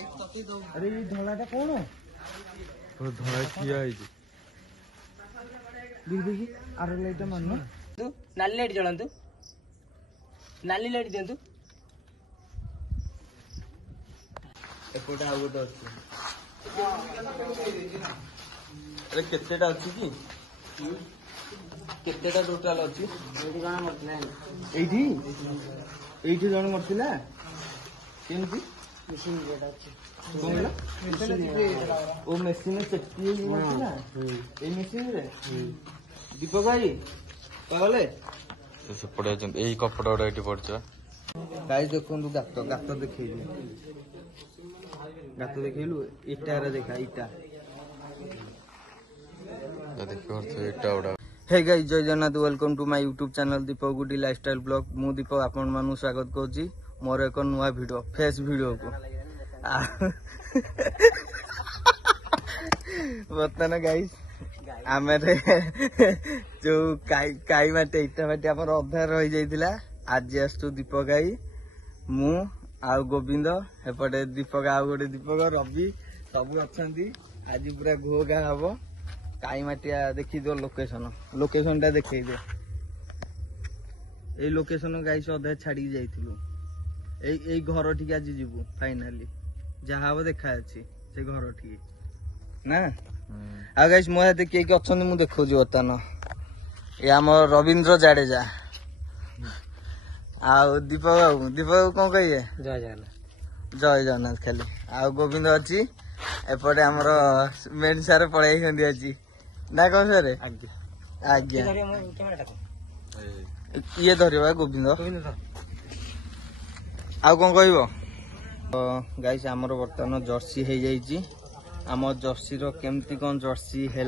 अरे ये धलाटा कौन धड़ा किया है देखी आर लाइट मारना नाली लाइट जलांतु नाली लाइट दियंतु एपटे आउ गोटे अच्छी अरे केतेटा अच्छी कि केतेटा टोटाल अच्छी एठी जण मरथिला केमती ओ मेसिन सेफ्टी मरथिला ए मेसिन रे दीपक भाई पागले सेपटे यही कपड़ा गुड़ा ये पड़छ गाइस देखु गात गात देखैलु गात देखैलु इटा रे देखा इटा इटा गुड़ा हे गाइस जय Jagannath welcome to my YouTube channel Deepak गुडी लाइफस्टाइल ब्लॉग मु दीपक आपण मानु स्वागत करछि मोर एक नुआ वीडियो फेस वीडियो को बर्तमान गाइस आमे जो काई माटे इटा माटे हमर अधा रही जाइतिला आज आस्तु दीपक गाई मु आ गोविंद एपटे दीपक आ गोटे दीपक रवि सब अछंती आज पूरा घोगा हबो काई माटिया देखी दो लोकेशन टा देखई दे ए लोकेशन गाइस अधा छाड़ी जाइथिलु ए घर ठीक आज जीवु फाइनली जहा हबो देखा अछि से घर ठीक ना आ गाइस मो हाते के अछन मु देखौ जी बर्तमान ए हमर रविंद्र जाडेजा आ दीपक बाबू कौन कहिए जय जगन्नाथ खाली आ गोविंद अच्छी एपटे आमर मेन सारे पढ़ाई खंडी अच्छी ना कौन सर आज्ञा ये धरवा गोविंद आ कौन कह गाइस आमर बर्तमान जर्सी हो जाइए आम जर्सी केमती कौन जर्सी है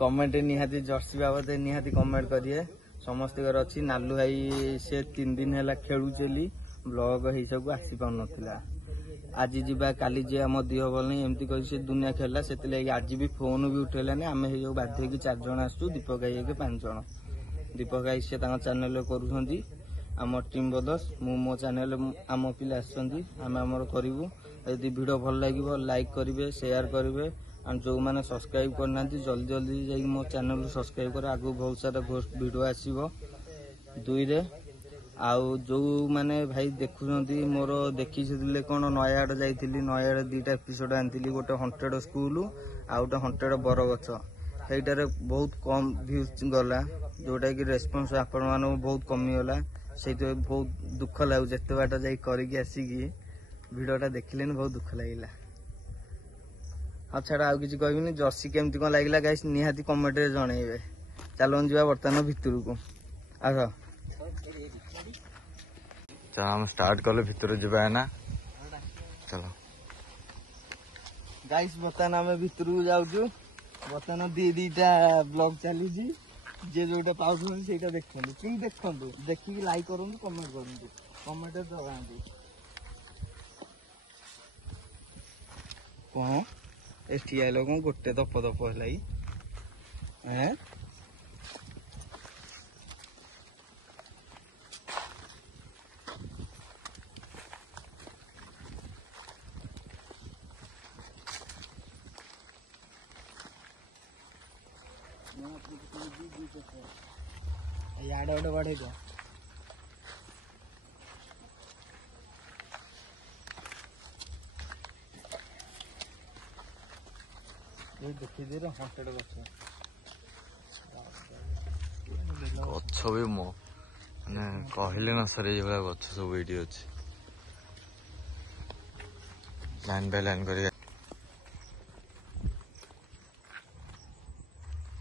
कमेंट निहाती जर्सी बाबद निहाती कमेंट करिए समस्त अच्छी नालू भाई से 3 दिन है खेलुचली ब्लॉग हिसाब को आसी पार ना आज जीवा काली जी आम देह भल नहीं एमती कही से दुनिया खेलला से आज भी फोन भी उठेलानी आम बाध्य 4 जन आसु दीपक भाई 5 जन दीपक भाई से चैनल करुँच आम टीम बदस मो चैनल आम पिला आमर करूँ यदि वीडियो भल लगे लाइक करेंगे शेयर करेंगे एंड जो मैंने सब्सक्राइब करना जल्दी जल्दी जाइए मो चैनल सब्सक्राइब कर आगु बहुत सारा वीडियो आसो 2 रे आउ जो मैंने भाई देखुंत मोर देखी कौन नयागढ़ जाइली नयागढ़ 2टा एपिसोड आनी गोटे हंटेड स्कूल आउ गोटे हंटेड बरगछ सहीटार बहुत कम व्यूज गला जोटा कि रेस्पॉन्स आपण मानक बहुत कमीगला से बहुत दुख लगू जिते बाट जा आसिकी भिडटा देखिले बहुत दुख लगे हाँ छाड़ आउ किसी कहबी जर्सी केमती कौन लगे गाइस निहाती कमेंट रे जनइबे चलो जा बर्तमान भितर को आस हम स्टार्ट कले भितर जावा है ना चलो गाइस बर्तमान आम भितर को जाऊँ बर्तमान 2-2टा ब्लॉग चली जे जोटा पाउछन सेटा देखंतु कि देखंतु देखि लाइक करंतु कमेंट करंतु कमेंट दबांतु कौन एठी आइलो कौन गोटे दप हलाई हैं याडे गोटे बढ़े दो देखी दे हंटेड गछ भी मो माने कहले ना सर ये गछ सब एडी अछि लाइन बाय लाइन करी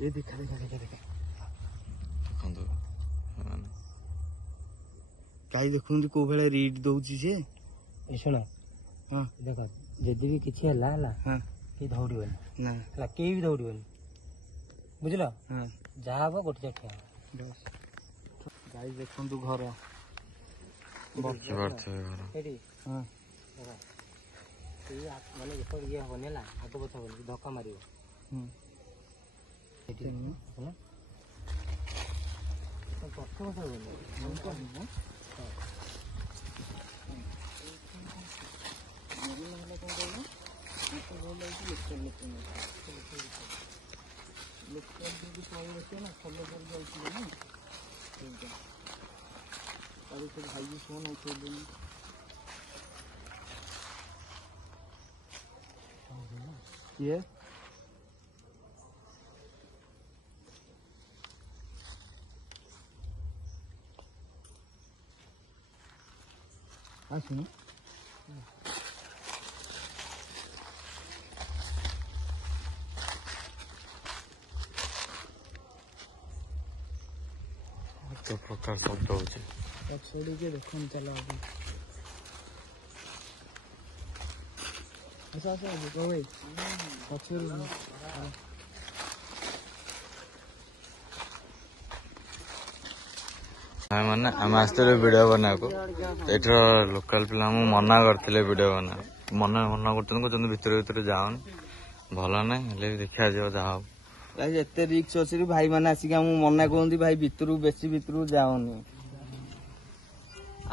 ये देखा कहीं देखुन को भाई रीड दौची से शुण हाँ देख जदि भी किसी है हाँ कि दौड़बन ना कई भी दौड़बन बुझल हाँ जहाँ हम गोटे जगह गाई देखु घर हाँ माने ये हेनी आग पछ हेनी धक्का मार ये सुनो तो प्रकार शब्द होचे छोड़ी के देखो चलो अभी ऐसा देखो भाई ମାନେ ଆମେ ଆସିଥିଲୁ ଭିଡିଓ ବନେଇବାକୁ ଏଇଠିର ଲୋକାଲ ପିଲା ଆମକୁ ମନା କରିଥିଲେ ଭିଡିଓ ବନେଇବା ମନା କରୁଛନ୍ତି କହୁଛନ୍ତି ଭିତରେ ଭିତରେ ଯାଉନି ଭଲ ନାହିଁ ହେଲେ ବି ଦେଖିବା ଯିବ ଯାହା ହବ। ଭାଇ ଏତେ ରିକ୍ସ ଅଛି ଭାଇ ମାନେ ଆସିକି ଆମକୁ ମନା କରନ୍ତି ଭାଇ ଭିତରକୁ ବେଶୀ ଭିତରକୁ ଯାଉନି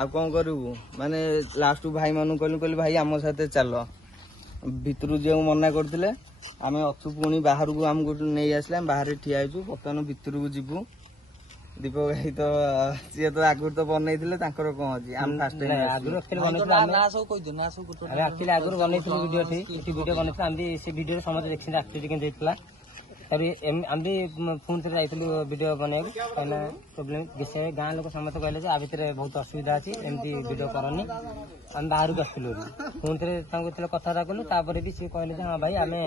ଆଉ କଣ କରିବୁ ମାନେ ଲାଷ୍ଟ ଭାଇ ମାନଙ୍କୁ କହିଲି ଭାଇ ଆମ ସାଥେ ଚାଲ ଭିତରକୁ ଯିବାକୁ ମନା କରିଥିଲେ ଆମେ ଅଛୁ ପୁଣି ବାହାରକୁ ଆମକୁ ନେଇ ଆସିଲେ ଆମେ ବାହାରେ ଠିଆ ହେଇଛୁ ବର୍ତ୍ତମାନ ଭିତରକୁ ଯିବୁ। ଦୀପକ ଭାଇ ତ ସିଏ ତ ଆଗରୁ ତ ବନେଇଥିଲେ ତାଙ୍କର କଣ ଅଛି ଆମେ ଫାଷ୍ଟ ଆଗରୁ ବନେଇଥିଲୁ ଭିଡିଓଟି ଭିଡିଓ ବନେଇଥିଲୁ ଆମେ ସେ ଭିଡିଓରେ ସମସ୍ତେ ଦେଖିଛନ୍ତି ଆକ୍ଟିଭିଟି କେମିତି ହେଇଥିଲା ତାପରେ ଆମେ ବି ପୁଣି ଥରେ ଯାଇଥିଲୁ ଭିଡିଓ ବନେଇବାକୁ କାହିଁକିନା ପ୍ରୋବ୍ଲେମ୍ ବେଶୀ ଗାଁ ଲୋକ ସମସ୍ତେ କହିଲେ ଯେ ଆ ଭିତରେ ବହୁତ ଅସୁବିଧା ଅଛି ଏମିତି ଭିଡିଓ କରନି ଆମେ ବାହାରକୁ ଆସିଥିଲୁ ପୁଣି ଥରେ ତାଙ୍କୁ ଯେତେବେଳେ କଥାବାର୍ତ୍ତା କଲୁ ତାପରେ ବି ସିଏ କହିଲେ ଯେ ହଁ ଭାଇ ଆମେ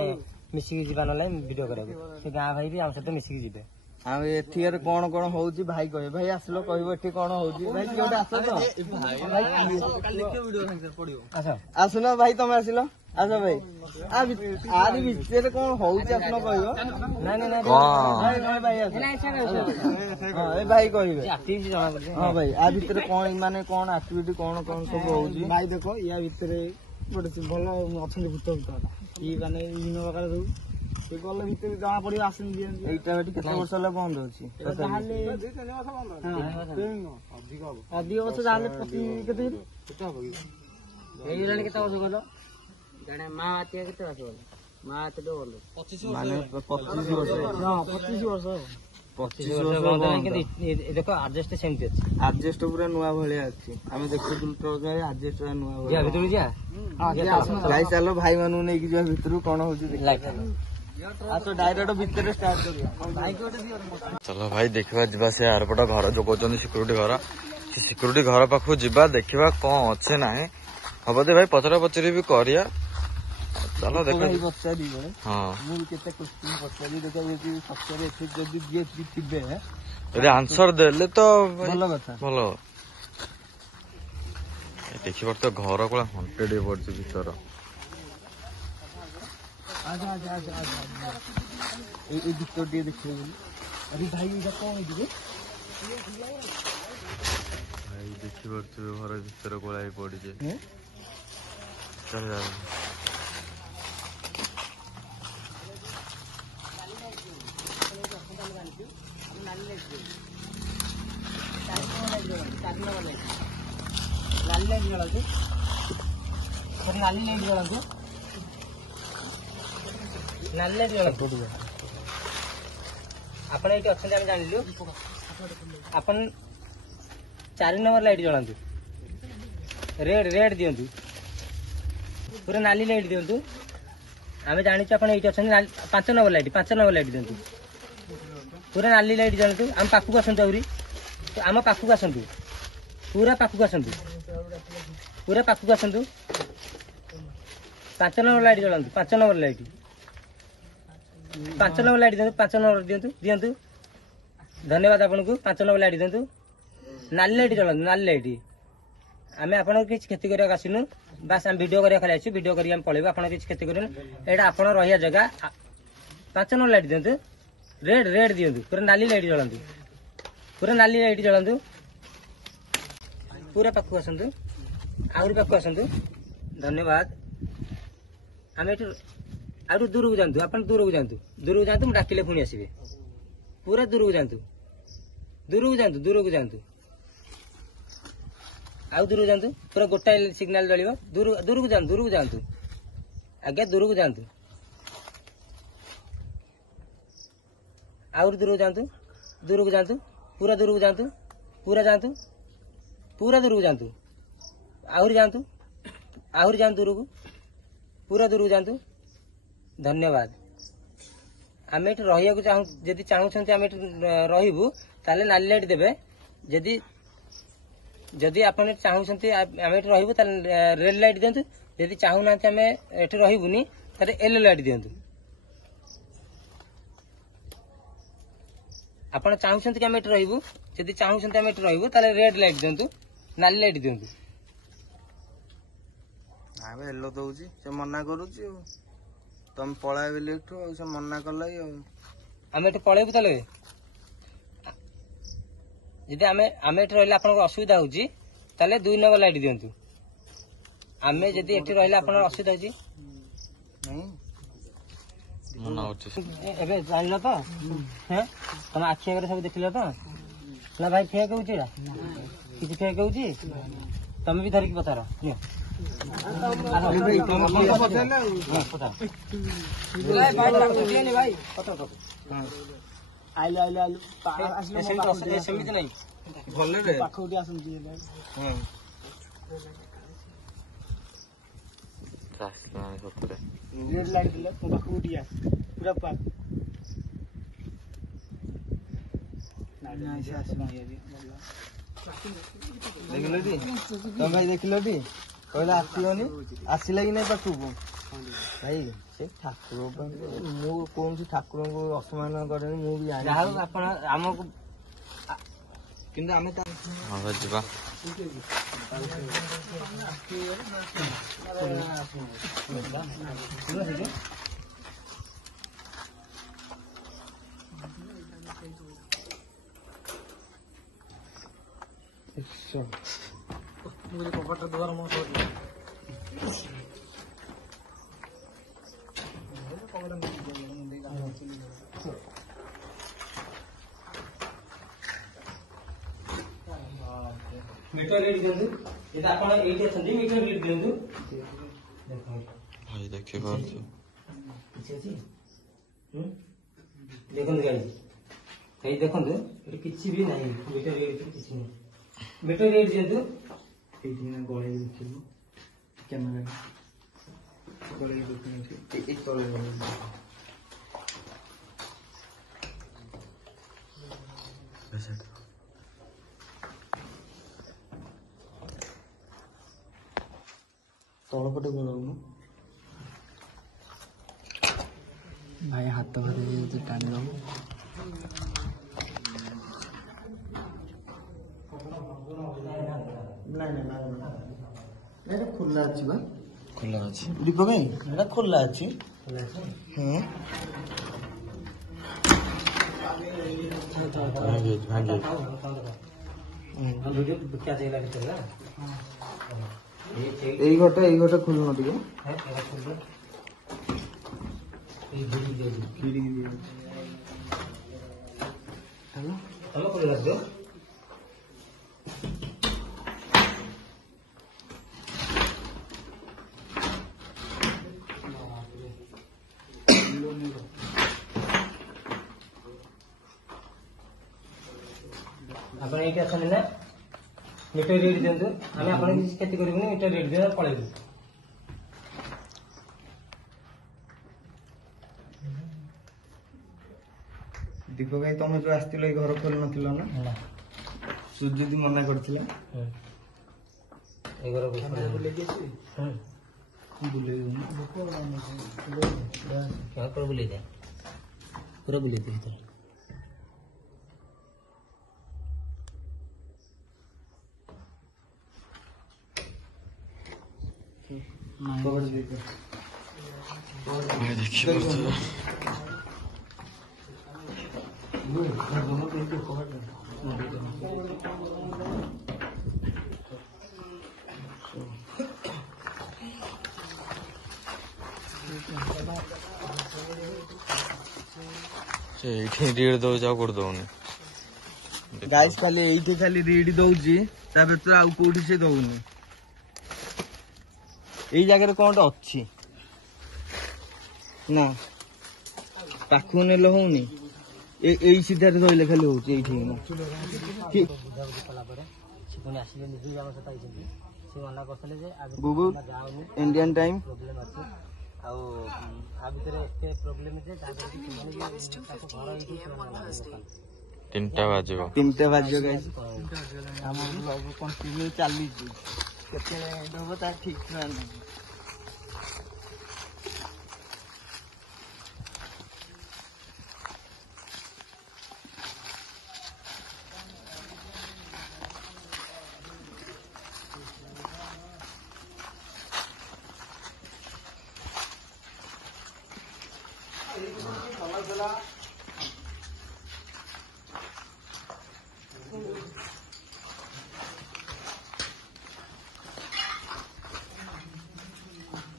ମିଶିକି ଯିବା ନହେଲେ ଭିଡିଓ କରିବାକୁ ସେ ଗାଁ ଭାଇ ବି ଆମ ସହିତ ମିଶିକି ଯିବେ। ଆଉ ଏଠିକାର କଣ କଣ ହଉଛି ଭାଇ କହିବେ ଭାଇ ଆସିଲ କହିବ ଏଠି କଣ ହଉଛି ଭାଇ କିଏ ଗୋଟେ ଆସ ତ ଆସୁନ ଭାଇ ତମେ ଆସିଲ ଆସ ଭାଇ ଆରି ଭିତରେ କଣ ହଉଛି ଆସୁନ କହିବ ଭାଇ କହିବେ ହଁ ଭାଇ ଆ ଭିତରେ କଣ ମାନେ କଣ ଆକ୍ଟିଭିଟି କଣ କଣ ସବୁ ହଉଛି ଭାଇ ଦେଖ ୟା ଭିତରେ ଗୋଟେ ଭଲ ଅଛନ୍ତି ଭୂତ ଇଏ ମାନେ ବିଭିନ୍ନ ପ୍ରକାର ସବୁ ସେ ଗଲେ ଭିତରେ ଜଣା ପଡିବ ଆସନି ଦିଅନ୍ତି ଏଇଟା ଏଠି କେତେ ବର୍ଷ ହେଲା ବନ୍ଦ ଅଛି ଅଧିକ ବର୍ଷ ଯାହେଲେ କେତେ ହେଇଗଲାଣି କେତେ ବର୍ଷ ଗଲ ଜଣେ ମା ବାତ୍ୟା କେତେ ବର୍ଷ ଗଲ ମା ବାତ୍ୟା ଗଲ ମାନେ 25 ବର୍ଷ ଦେଖ ଆଡଜଷ୍ଟ ସେମିତି ଅଛି ଆଡଜଷ୍ଟ ପୁରା ନୂଆ ଭଳିଆ ଅଛି ଆମେ ଦେଖୁଥିଲୁ ଆଡଜଷ୍ଟ ନୂଆ ଭଳିଆ ଭିତରକୁ ଯା ଭାଇ ଚାଲ ଭାଇ ମାନଙ୍କୁ ନେଇକି ଯିବା ଭିତରକୁ କଣ ହଉଛି ଡାଇରେକ୍ଟ ଭିତରେ ଷ୍ଟାର୍ଟ କରିବା ଚାଲ ଭାଇ ଦେଖିବା ଯିବା ସେ ଆରପଟ ଘର ଯୋଉ କହୁଛନ୍ତି ସିକ୍ୟୁରିଟି ଘର ସେ ସିକ୍ୟୁରିଟି ଘର ପାଖକୁ ଯିବା ଦେଖିବା କଣ ଅଛି ନାହିଁ ହବ ଦେ ଭାଇ ପଚରା ପଚରି ବି କରିବା ଚାଲ ଦେଖ ପଚାରିବେ ହଁ ମୁଁ କେତେ କୋଶ୍ଚିନ୍ ପଚାରି ଯଦି ଯିଏ ଥିବେ ଯଦି ଆନ୍ସର ଦେଲେ ତ ଭଲ କଥା ଭଲ ଦେଖିବାର ତ ଘର କୋଳା ହଣ୍ଟେଡ ପଡିଛି ଭିତର ଏଇ ଭିତର ଟିକେ ଦେଖିବେ ବୋଲି ଆରେ ଭାଇ ଏଇଟା କଣ ହେଇଯିବେ ଭାଇ ଦେଖିପାରୁଥିବେ ଘର ଭିତର କୋଳା ହେଇ ପଡିଛି ଚାଲ ନାଲି ଲାଇଟ୍ ଜଳାନ୍ତୁ ନାଲି ଲାଇଟ୍ ଜଳାନ୍ତୁ ନାଲି ଲାଇଟ୍ ଜଳାନ୍ତୁ ଆପଣ ଏଇଠି ଅଛନ୍ତି ଆମେ ଜାଣିଲୁ ଆପଣ 4 ନମ୍ବର ଲାଇଟ୍ ଜଳାନ୍ତୁ ରେଡ୍ ଦିଅନ୍ତୁ ପୁରା ନାଲି ଲାଇଟ୍ ଦିଅନ୍ତୁ ଆମେ ଜାଣିଛୁ ଆପଣ ଏଇଠି ଅଛନ୍ତି 5 ନମ୍ବର ଲାଇଟ୍ ଦିଅନ୍ତୁ ପୁରା ନାଲି ଲାଇଟ୍ ଜଳାନ୍ତୁ ଆମ ପାଖକୁ ଆସନ୍ତୁ ଆହୁରି ଆମ ପାଖକୁ ଆସନ୍ତୁ ପୁରା ପାଖକୁ ଆସନ୍ତୁ 5 ନମ୍ବର ଲାଇଟ୍ ଜଳାନ୍ତୁ 5 ନମ୍ବର ଲାଇଟ୍ ଦିଅନ୍ତୁ 5 ନମ୍ବର ଦିଅନ୍ତୁ ଧନ୍ୟବାଦ ଆପଣଙ୍କୁ 5 ନମ୍ବର ଲାଇଟ୍ ଦିଅନ୍ତୁ ନାଲି ଲାଇଟ୍ ଜଳାନ୍ତୁ ନାଲି ଲାଇଟ୍ ଆମେ ଆପଣଙ୍କୁ କିଛି କ୍ଷତି କରିବାକୁ ଆସିନୁ ବାସ୍ ଆମେ ଭିଡ଼ିଓ କରିବାକୁ ଖାଲି ଆସିଛୁ ଭିଡ଼ିଓ କରିକି ଆମେ ପଳେଇବୁ ଆପଣ କିଛି କ୍ଷତି କରିବେନି ଏଇଟା ଆପଣ ରହିବା ଜାଗା 5 ନମ୍ବର ଲାଇଟ୍ ଦିଅନ୍ତୁ ରେଡ୍ ଦିଅନ୍ତୁ ପୁରା ନାଲି ଲାଇଟ୍ ଜଳାନ୍ତୁ ପୁରା ପାଖକୁ ଆସନ୍ତୁ ଆହୁରି ପାଖକୁ ଆସନ୍ତୁ ଧନ୍ୟବାଦ ଆମେ ଏଠୁ ଆଉ ଦୂରକୁ ଯାଆନ୍ତୁ ଆପଣ ଦୂରକୁ ଯାଆନ୍ତୁ ମୁଁ ଡାକିଲେ ପୁଣି ଆସିବେ ପୁରା ଦୂରକୁ ଯାଆନ୍ତୁ ଆଉ ଦୂରକୁ ଯାଆନ୍ତୁ ପୁରା ଗୋଟାଏ ସିଗ୍ନାଲ ଜଳିବ ଦୂରକୁ ଯାଆନ୍ତୁ ଆଜ୍ଞା ଦୂରକୁ ଯାଆନ୍ତୁ आउरी दूर को जातु पूरा दूर को जातु पूरा जातु पूरा दूर को जातु आहुरी जातु दूर को पूरा दूर को जातु। धन्यवाद। आम ये रही चाहूँ जदि चाहूँ आम रहबू ताले नाली लाइट देवे जदि जदि आपन चाहूँ आम ये रहबू ताले रेड लाइट दिंतु जदि चाहूना आम ये रहबुनी ताले येलो लाइट दिंतु। आपण चाहूँ कि आम ये रहबू जदि चाहूँ आम ये रहबू ताले रेड लाइट दिंतु नाली लाइट दिंतु। हेलो दौची से मना करुची तुम पलाय बोली एठू से मना कला आम ये पलैबू ताले जदि आम रही आपन असुविधा होची ताले 2 नंबर लाइट दिंतु। आम जदि एठी रही आपन असुविधा होची मना होची एबे जानिलो तो हैं तुम आखि आगे सब देखिलो तो ना भाई फेक होची रा किछ फेक होची तुम भी धरिक बतारो नियो ସେମିତି ନାହିଁ ଭଲରେ ପାଖକୁ ଟିକେ ଆସନ୍ତି ରେଡ୍ ଲାଇଟ୍ ଦେଲେ ମୋ ପାଖକୁ ଟିକେ ଆସ ପୁରା ପାଖ ଦେଖିଲଟି ତମ ଭାଇ ଦେଖିଲଟି କହିଲା ଆସିବନି ଆସିଲା କି ନାଇଁ ପାଖକୁ ଭାଇ ସେ ଠାକୁର ମୁଁ କୌଣସି ଠାକୁରଙ୍କୁ ଅସମ୍ମାନ କରେନି ମୁଁ ବି ଜାଣି ଯାହା ଆପଣ ଆମକୁ କିନ୍ତୁ ଆମେ ଯିବା କବାଟ ଦ୍ୱାର ମୋ मीटर रेट दिंतु यदि आपण एठी अछंती मीटर रेट दिंतु भाई देखि पारछु किछ अछि देखंतु गाड़ी कई देखंतु एठी किछि भी नाही मीटर रेट किछि नाही मीटर रेट दिंतु एठी ना गळे देखिबो कैमरा गळे देखिबो एक तळे ତଳପଟେ ଗୋଳଉନୁ ଭାଇ ହାତ ଧରି ଟାଣି ଦବୁ ନାଇଁ ଖୋଲା ଅଛି ବା ଖୋଲା ଅଛି ଦୀପ ଭାଇ ଏଟା ଖୋଲା ଅଛି ଏଇ ଘରଟା ଖୋଲୁନ ଟିକେ आपण एठी अछन ना मीटर रेट दिंतु आमे आपण किछ खेती करबुनी मीटर रेट दे पळेबु दीप भाई तुम जो आसथिल घर खोल नथिल ना सुजित मना करथिला ए घर बुले क्या कर बुले जा पूरा बुले दे इधर भाई देखि पारछु से एठी रीड दो जाओ कर दोनी गाइस खाली एठी खाली रीड दउजी ता बेतर आउ कोठी से दउनी एई जगह कोनटा अछि ना पाखु ने लहोनी ଏଇ ସିଧାରେ ରହିଲେ ଖାଲି ହଉଛି ଏଇଠି ବୁଝାବୁଝି କଲା ପରେ ସେ ପୁଣି ଆସିଲେ ନିଜେ ଆମ ସହିତ ଆଇଛନ୍ତି। ସେ ମନା କରିଥିଲେ ଯେ ଗୁଗୁଲ ଯାଉନି ଇଣ୍ଡିଆନ୍ ଟାଇମ୍ ପ୍ରୋବ୍ଲେମ ଅଛି ଆଉ ଆ ଭିତରେ ଏତେ ପ୍ରୋବ୍ଲେମ ଯେ ତାଙ୍କ ଘର ଏଇଠି 3ଟା ବାଜିବ। 3ଟା ବାଜିବ ଗାଇସ୍। ଆମ ବ୍ଲଗ କଣ୍ଟିନ୍ୟୁ ଚାଲିଛି, କେତେବେଳେ ଏଣ୍ଡ ହବ ତାର ଠିକ୍ ଠିକଣା ନାହିଁ।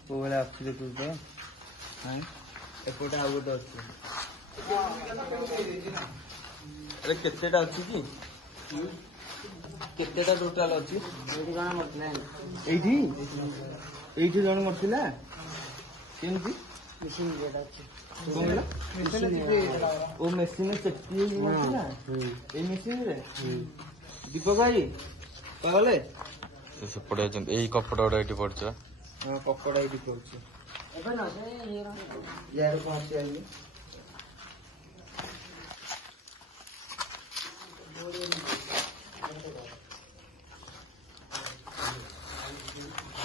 କୋଉ ଭଳିଆ ଅଛି ଦେଖୁଛୁ ତ? ଏପଟେ ଆଉ ଗୋଟେ ଅଛି। ଆରେ କେତେଟା ଅଛି କି? କେତେଟା ଟୋଟାଲ ଅଛି? ଏଇଠି ଏଇଠି ଜଣେ ମରିଥିଲା କେମିତି? ଓ ମେସିନ୍ ସେଫ୍ଟି ହେଇକି ମରିଥିଲା ଏଇ ମେସିନରେ। ଦୀପକ ଭାଇ ଗଲେ ସେପଟେ ଅଛନ୍ତି। ଏଇ କପଡା ଗୁଡା ଏଇଠି ପଡିଛି ବା। କପଡା ଏଇଠି ପଡୁଛି। ୟାର ପହଞ୍ଚି ଆଇଲି।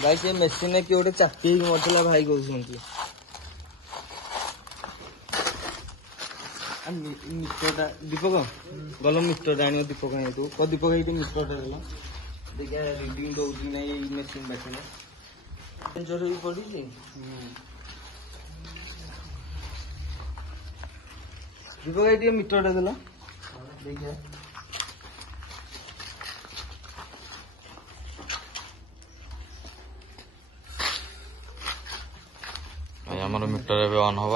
ଭାଇ ସେ ମେସିନରେ କିଏ ଗୋଟେ ଚାପି ହେଇକି ମରିଥିଲା ଭାଇ କହୁଛନ୍ତି। ମିଟରଟା ଦୀପକ ଗଲ ମିଟରଟା ଆଣିବ। ଦୀପକ ତୁ କ ଦୀପକ ଏଇଠି ମିଟରଟା ଦେଲ ଦେଖିଆ ରିଡିଂ ଦଉଛି ନାଇଁ ଏଇ ମେସିନ୍ ପାଖରେ। ଜୋର ହେଇ ପଡିଛି। ଦୀପକ ଏଇ ଟିକେ ମିଟରଟା ଦେଲ ଦେଖିଆ। ଆମର ମିଟର ଏବେ ଅନ୍ ହବ।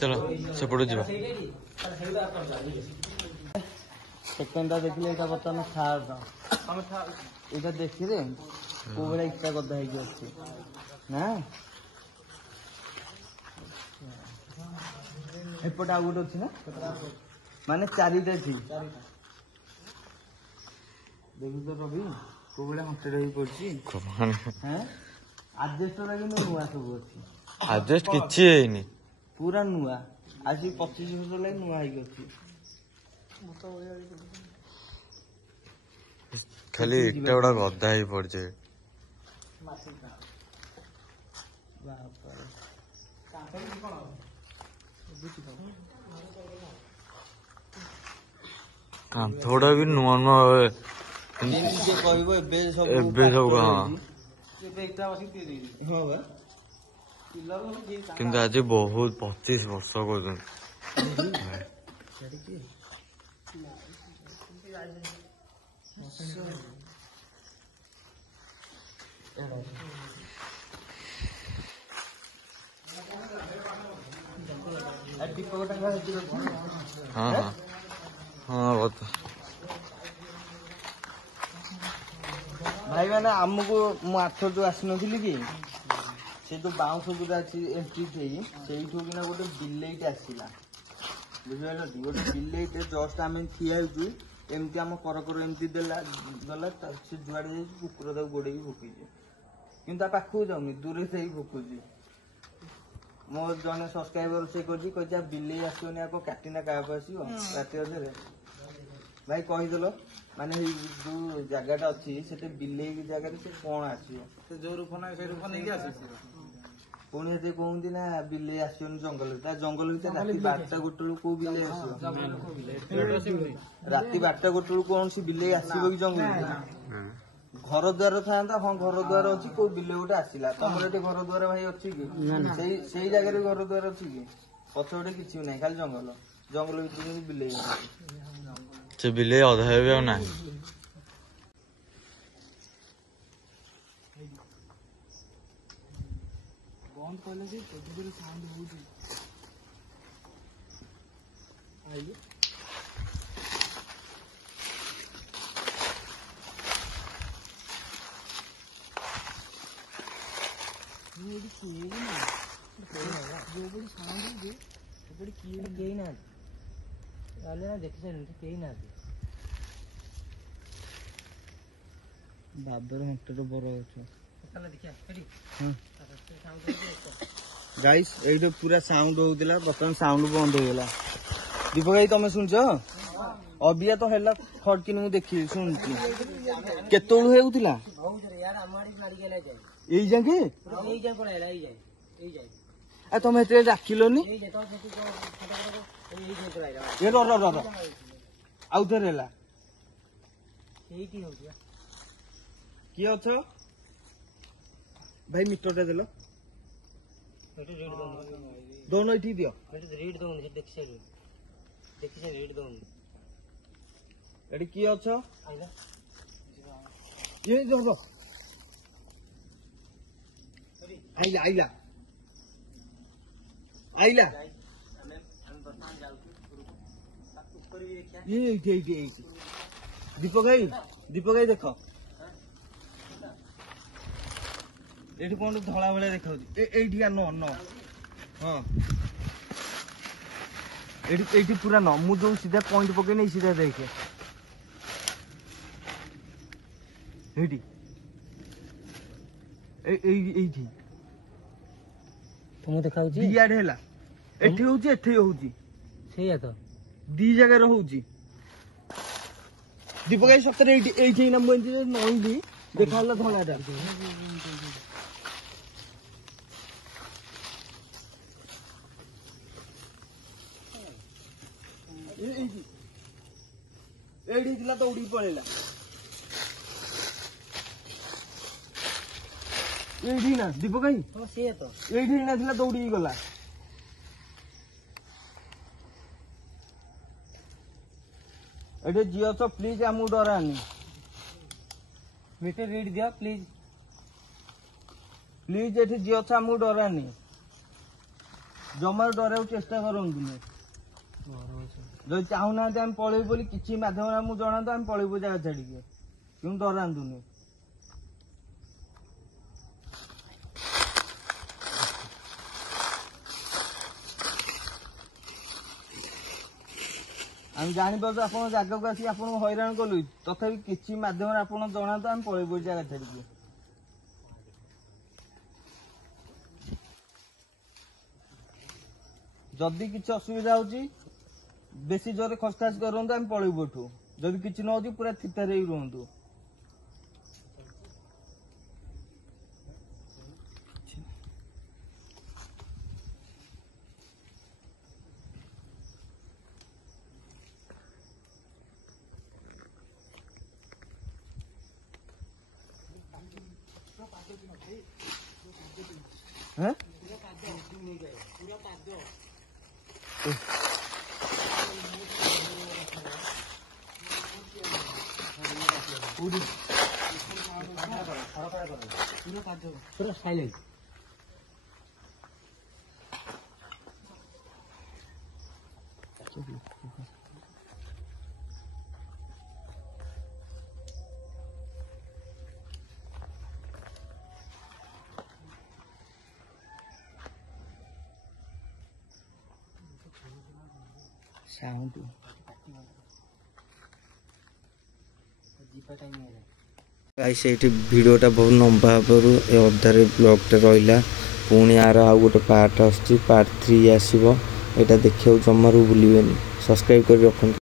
चलो सेपटू जा सेकेंडटा देखिले एटा बर्तमान थर्ड एटा देखिले को बेला इच्छा गदा है अच्छी ना एपटे आ गोटे अच्छी ना माने चारिटा थी देखु तो रवि को बेला हटे रही पड़ची हैं एडजस्ट लगे नुआ सब अच्छी एडजस्ट किछि हेनी पूरा नुआ आज 25 वर्ष लगे नुआ है अच्छी खाली इटा गुड़ा गदा ही पड़े थोड़ा भी नुआ नुआ किंतु आज बहुत 25 वर्ष को हाँ हाँ हाँ बता भाई मैंने आमको मु आठ जो आसी नथिली कि से जो बाउंस गुड़ा अच्छी एंट्री थी से गोटे बिलेईटे आसला बुझिपार गोटे बिलेईटे जस्ट आम ठिया एमती आम कर एमती देला गला से जुआड़े जाए कुकुर ताको गोड़े भुकुचे कि पाखक जाऊनी दूर से ही भुकुची मो जने सब्सक्राइबर से कही बिलेई आसोनी आप काटिना क्या आस राति अधे भाई कहीदेल माने जो जगटा अच्छी से बिलेई जगह से कौन आसो जो रूप ना से रूप नहीं पुणी ये कहते ना बिलेई आसोनी जंगल जंगल राति 12टा गोटे को बिलेई आस राति 12टा गोटे कौन सी बिलेई आसो कि जंगल घर द्वार था हाँ घर द्वार अच्छी को बिले गोटे आसला तुम ये घर द्वार भाई अच्छी कि जगह घर द्वार अच्छी कि ପଛପଟେ କିଛି ବି ନାହିଁ ଖାଲି ଜଙ୍ଗଲ ଜଙ୍ଗଲ ଭିତରେ କିନ୍ତୁ ବିଲେଇ ସେ ବିଲେଇ ଅଧା ହେବେ ଆଉ ନାହିଁ। ବନ୍ଦ କଲେ ଯେ କେତେ ସାଉଣ୍ଡ ହଉଛି। କେହି ନାହାନ୍ତି ଦେଖି ସାରିଲେଣି କେହି ନାହାନ୍ତି। ବାଦର ହେଣ୍ଟର ବର ଗଛ ଦେଖିବା ଗାଇସ୍ ଏଇଠି ପୁରା ସାଉଣ୍ଡ ହଉଥିଲା ବର୍ତ୍ତମାନ ସାଉଣ୍ଡ ବନ୍ଦ ହେଇଗଲା। ଦୀପକ ଭାଇ ତମେ ଶୁଣିଛ ଅବିଆ ତ ହେଲା ଖଡକିନି ମୁଁ ଦେଖିଲି ଶୁଣୁଛି କେତେବେଳୁ ହେଉଥିଲା ଏଇ ଯାକେ ଆଉ ତମେ ଏତେ ଡାକିଲନି ଆଉ ଥରେ ହେଲା କିଏ ଅଛ ଭାଇ ମିଟରଟା ଦେଲ ଦଉନ ଏଠି ଦିଅ ଏଠି କିଏ ଅଛ ଇଏ ଦବ ଆଇଲା ଆଇଲା ଆଇଲା ଇଏ ଏଇଠି ଏଇଠି ଏଇଠି ଦୀପକ ଭାଇ ଦେଖ ଏଠି କଣ ଧଳା ଭଳିଆ ଦେଖାଉଛି ଏଇଠି ନ ହଁ ଏଇଠି ପୁରା ନ ମୁଁ ଯୋଉ ସିଧା ପଏଣ୍ଟ ପକେଇନି ସିଧା ଦେଖେ ଏଇଠି ଏଇଠି ତମକୁ ଦେଖାଉଛି ଦିଆଡେ ହେଲା ଏଠି ହଉଛି ଏଠି ହଉଛି ସେଇଆ ତ ଦି ଜାଗାରେ ହଉଛି ଦୀପକ ଭାଇ ସତରେ ଏଇଠି ନା ମୁଁ ଏମିତି ନଇଲି ଦେଖା ହେଲା ଧଳାଟା ଏଇଠି ଥିଲା ଦୌଡ଼ିକି ପଳେଇଲା ଏଇଠି ନା ଦୀପକ ଭାଇ ସେଇଆ ତ ଏଇଠି ନା ଥିଲା ଦୌଡ଼ିକି ଗଲା ଏଠି ଝିଅ ଅଛ ପ୍ଲିଜ ଆମକୁ ଡରାନି ମିଟର ରିଡ୍ ଦିଅ ପ୍ଲିଜ ଏଠି ଝିଅ ଅଛ ଆମକୁ ଡରାନି ଜମାରୁ ଡରାଇବାକୁ ଚେଷ୍ଟା କରନ୍ତୁନି ଯଦି ଚାହୁଁନାହାନ୍ତି ଆମେ ପଳେଇବୁ ବୋଲି କିଛି ମାଧ୍ୟମରେ ଆମକୁ ଜଣାନ୍ତୁ ଆମେ ପଳେଇବୁ ଜାଗା ଛାଡିକି କିନ୍ତୁ ଡରାନ୍ତୁନି ଆମେ ଜାଣିପାରୁଛୁ ଆପଣଙ୍କ ଜାଗାକୁ ଆସିକି ଆପଣଙ୍କୁ ହଇରାଣ କଲୁ ତଥାପି କିଛି ମାଧ୍ୟମରେ ଆପଣ ଜଣାନ୍ତୁ ଆମେ ପଳେଇବୁ ଜାଗା ଛାଡିକି ଯଦି କିଛି ଅସୁବିଧା ହଉଛି ବେଶୀ ଜୋରରେ ଖସଖାସ କରନ୍ତୁ ଆମେ ପଳେଇବୁ ଏଠୁ ଯଦି କିଛି ନ ହଉଛି ପୁରା ଠିକଠାକ ହେଇକି ରୁହନ୍ତୁ हाँ पूरा साइलेंट साउंड गाइस एठी वीडियोटा बहुत लंबा हेबारु ए अधारे ब्लॉगटा रहिला पुणी आर आउ गोटे पार्ट आसछि पार्ट 3 आसीबो एटा देखियो जमारू भूलिबेनी सब्सक्राइब कर रखन।